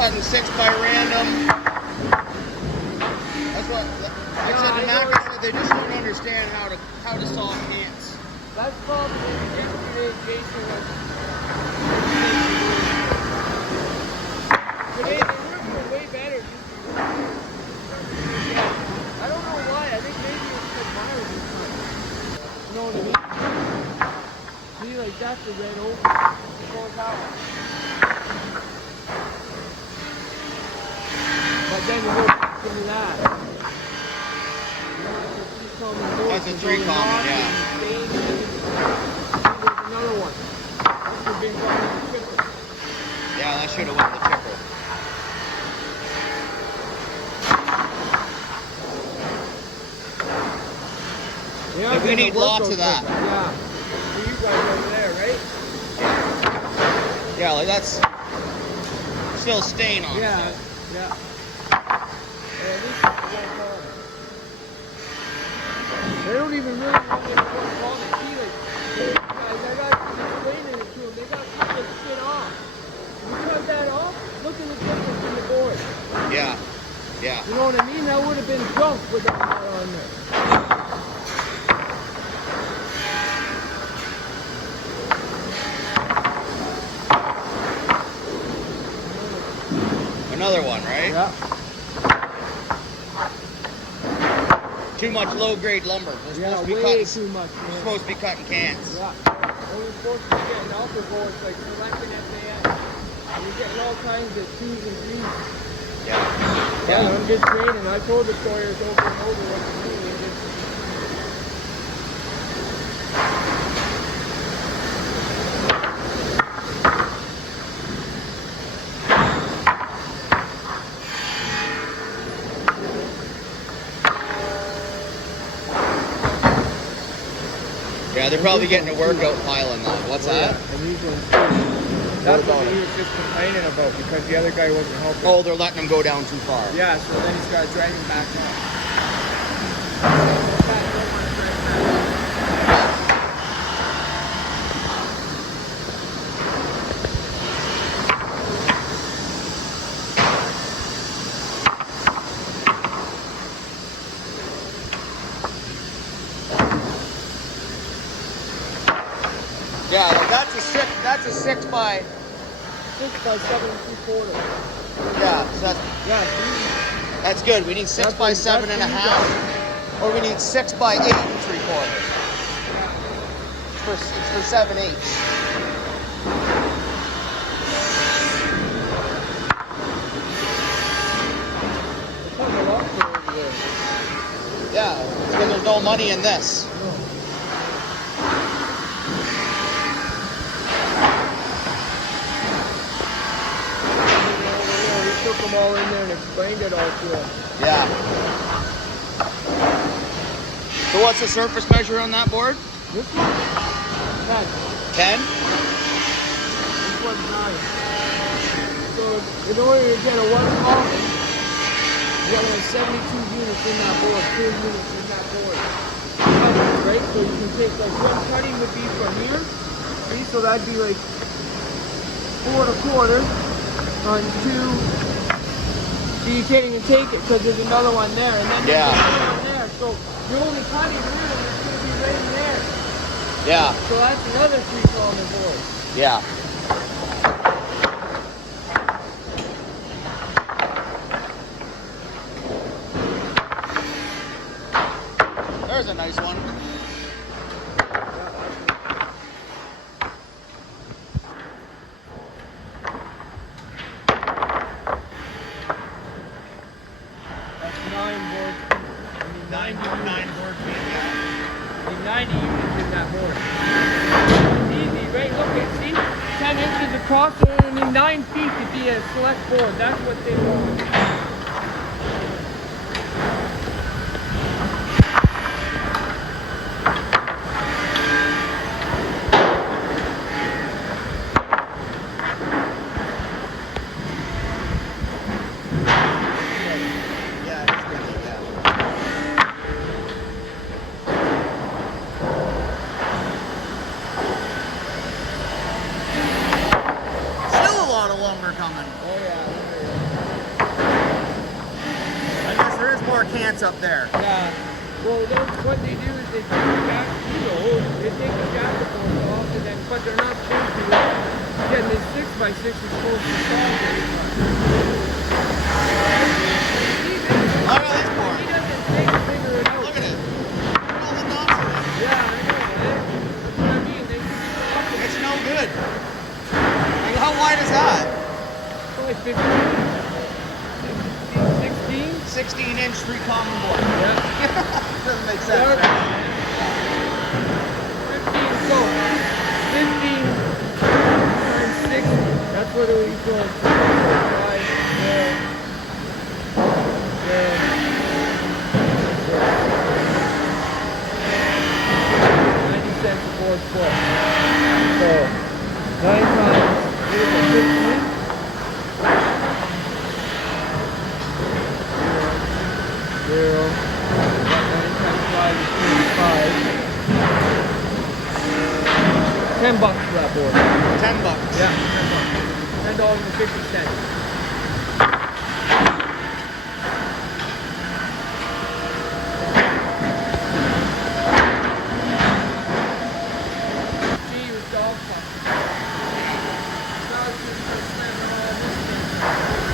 cutting 6 by random. That's what I said to Mac. I said they just don't understand how to saw cans. That's probably yesterday Jason was. Today they were way better. I don't know why. I think maybe it's because Myers is fine. You know what I mean? See, like that's the red open. It goes out. But then you go back into that. That's a 3 common, yeah. There's another one. This would be one of the triple. Yeah, that should have went the triple. Yeah, we need lots of that. Yeah. For you guys over there, right? Yeah, like that's still stain on it. Yeah. Yeah. They don't even really want to call it. See, like, guys, I got explaining it to them. They got to cut this shit off. If you cut that off, look at the difference in the board. Yeah. Yeah. You know what I mean? That would have been junk with that on there. Another one, right? Yeah. Too much low-grade lumber. We're supposed to be way cutting, too much. we're supposed to be cutting cans. Yeah. We're supposed to be getting alcohol. It's like selecting FAS. And you're getting all kinds of 2s and 3s. Yeah. Yeah, I'm just training. I told the Sawyers over and over what to do. They just... Yeah, they're probably getting a workout piling that. What's that? And these ones too. That's what he was just complaining about because the other guy wasn't helping. Oh, they're letting him go down too far. Yeah, so then he's got to drag him back up. Yeah, that's a 6 by 6 by 7 3/4. yeah. So that's good. We need 6 by 7 and a half, or we need 6 by 8 3/4. It's for 7/8. Yeah, it's because there's no money in this. Took them all in there and explained it all to him. Yeah. So what's the surface measure on that board? This one? 10. 10? This one's 9. So in order to get a 1 coffin, you gotta have 72 units in that board, 2 units in that board. Right? So you can take like one cutting would be from here. See? So that'd be like 4 1/4 on 2. So you can't even take it because there's another one there, and then there's another one there. So you're only cutting here, and it's going to be right in there. Yeah. So that's another 3 on the board. Yeah. There's a nice one. Need 90 units in that board. It's easy, right? Look at, see? 10 inches across and only 9 feet to be a select board. That's what they want. Lumber coming. Oh yeah. 4 cans up there. Yeah. Well, what they do is they take the they take the jacket boards off, and then, but they're not supposed to. Again, this 6x6 is supposed to solve it. Look at this board. He doesn't think to figure it out. Look at it. Look at all the knots in it. Yeah, I know, man. That's what I mean. It's no good. Like, how wide is that? Probably 15, 16. 16-inch 3 common board. Yeah. Doesn't make sense. Yeah. Right? 15, so 15 times 60. That's what it equals. 5, 90 cents a board full. So 9 times 15. 0. 9 times 5 is 25. $10 for that board. $10. Yeah, $10. $10.50.